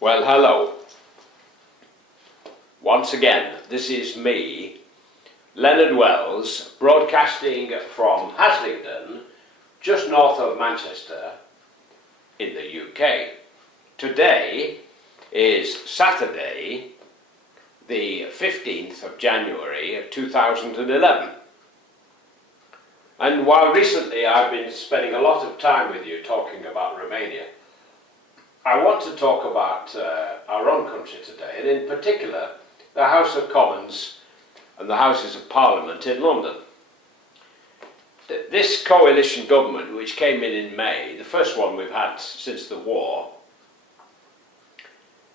Well, hello. Once again, this is me, Leonard Wells, broadcasting from Haslingden, just north of Manchester, in the UK. Today is Saturday, the 15th of January 2011. And while recently I've been spending a lot of time with you talking about Romania, I want to talk about our own country today, and in particular the House of Commons and the Houses of Parliament in London. This coalition government, which came in May, the first one we've had since the war,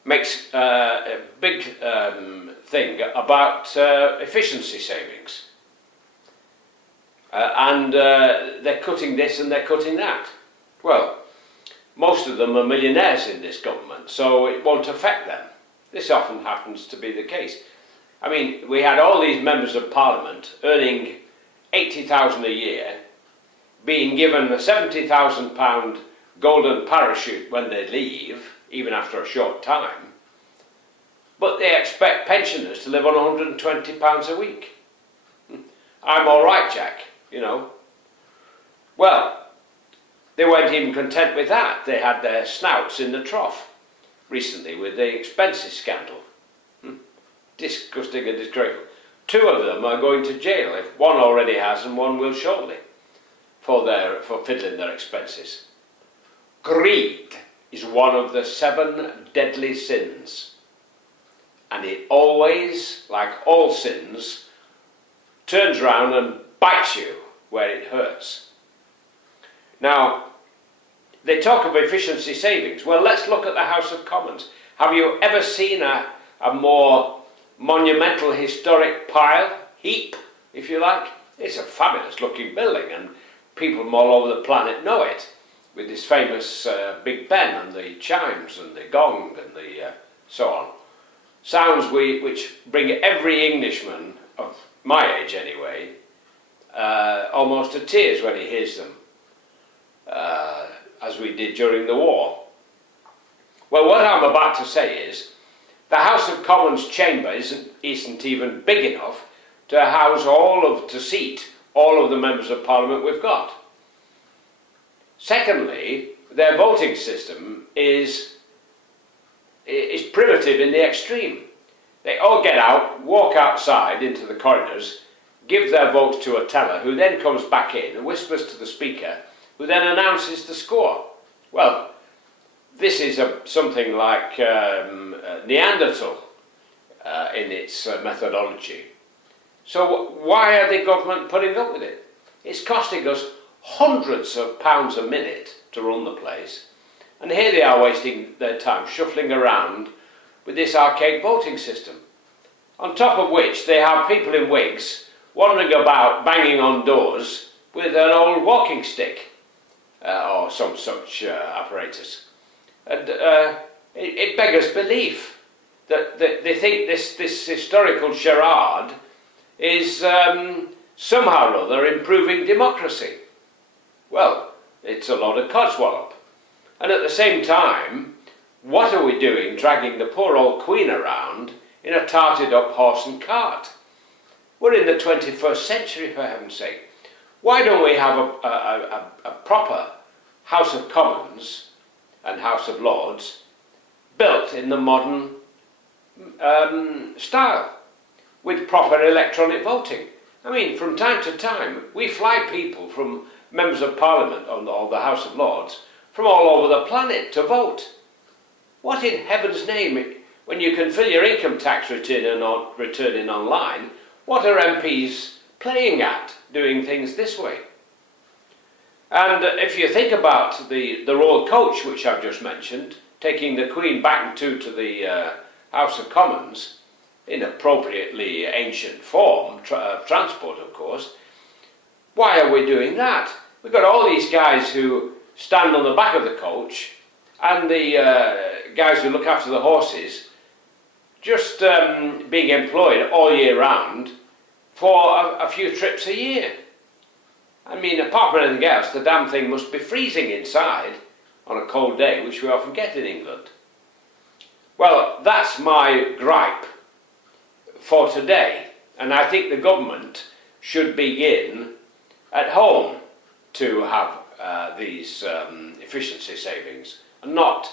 makes a big thing about efficiency savings. And they're cutting this and they're cutting that. Well, most of them are millionaires in this government, so it won't affect them. This often happens to be the case. I mean, we had all these members of Parliament earning 80,000 a year, being given a £70,000 golden parachute when they leave, even after a short time, but they expect pensioners to live on £120 a week. I'm all right, Jack, you know. Well, they weren't even content with that. They had their snouts in the trough recently with the expenses scandal. Disgusting and disgraceful. Two of them are going to jail, if one already has and one will shortly, for fiddling their expenses. Greed is one of the 7 deadly sins. And it always, like all sins, turns round and bites you where it hurts. Now, they talk of efficiency savings. Well, let's look at the House of Commons. Have you ever seen a more monumental historic heap, if you like? It's a fabulous looking building, and people from all over the planet know it, with this famous Big Ben and the chimes and the gong and the so on. Sounds which bring every Englishman, of my age anyway, almost to tears when he hears them. As we did during the war. Well, what I'm about to say is the House of Commons chamber isn't even big enough to seat all of the members of Parliament we've got. Secondly, their voting system is primitive in the extreme. They all get out, walk outside into the corridors, give their votes to a teller, who then comes back in and whispers to the Speaker, who then announces the score. Well, this is something like Neanderthal in its methodology. So why are the government putting up with it? It's costing us hundreds of pounds a minute to run the place, and here they are wasting their time shuffling around with this archaic voting system. On top of which they have people in wigs wandering about banging on doors with an old walking stick. Or some such apparatus. And it beggars belief that they think this historical charade is somehow or other improving democracy. Well, it's a lot of codswallop. And at the same time, what are we doing dragging the poor old Queen around in a tarted up horse and cart? We're in the 21st century, for heaven's sake. Why don't we have a proper House of Commons and House of Lords built in the modern style, with proper electronic voting? I mean, from time to time, we fly people from members of Parliament or the House of Lords from all over the planet to vote. What in heaven's name, when you can fill your income tax return in online, what are MPs playing at, doing things this way? And if you think about the royal coach, which I've just mentioned, taking the Queen back to the House of Commons, in appropriately ancient form, transport of course, why are we doing that? We've got all these guys who stand on the back of the coach, and the guys who look after the horses, just being employed all year round for a few trips a year. I mean, apart from anything else, the damn thing must be freezing inside on a cold day, which we often get in England. Well, that's my gripe for today, and I think the government should begin at home to have these efficiency savings and not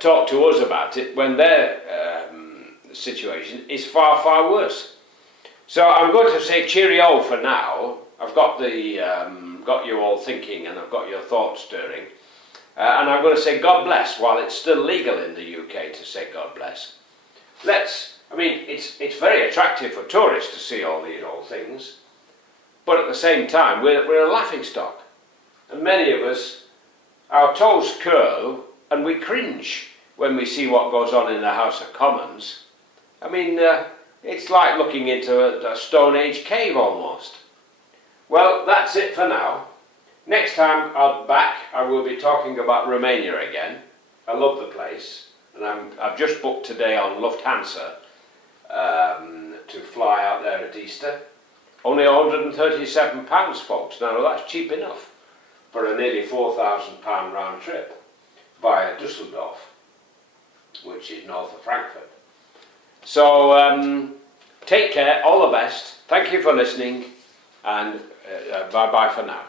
talk to us about it when their situation is far, far worse. So I'm going to say cheerio for now. I've got got you all thinking, and I've got your thoughts stirring. And I'm going to say God bless while it's still legal in the UK to say God bless. I mean, it's very attractive for tourists to see all these old things, but at the same time, we're a laughingstock. And many of us, our toes curl and we cringe when we see what goes on in the House of Commons. I mean, it's like looking into a Stone Age cave almost. Well, that's it for now. Next time I'm back, I will be talking about Romania again. I love the place, and I've just booked today on Lufthansa to fly out there at Easter. Only £137, folks. Now that's cheap enough for a nearly £4,000 round trip via Dusseldorf, which is north of Frankfurt. So take care, all the best. Thank you for listening, and bye-bye for now.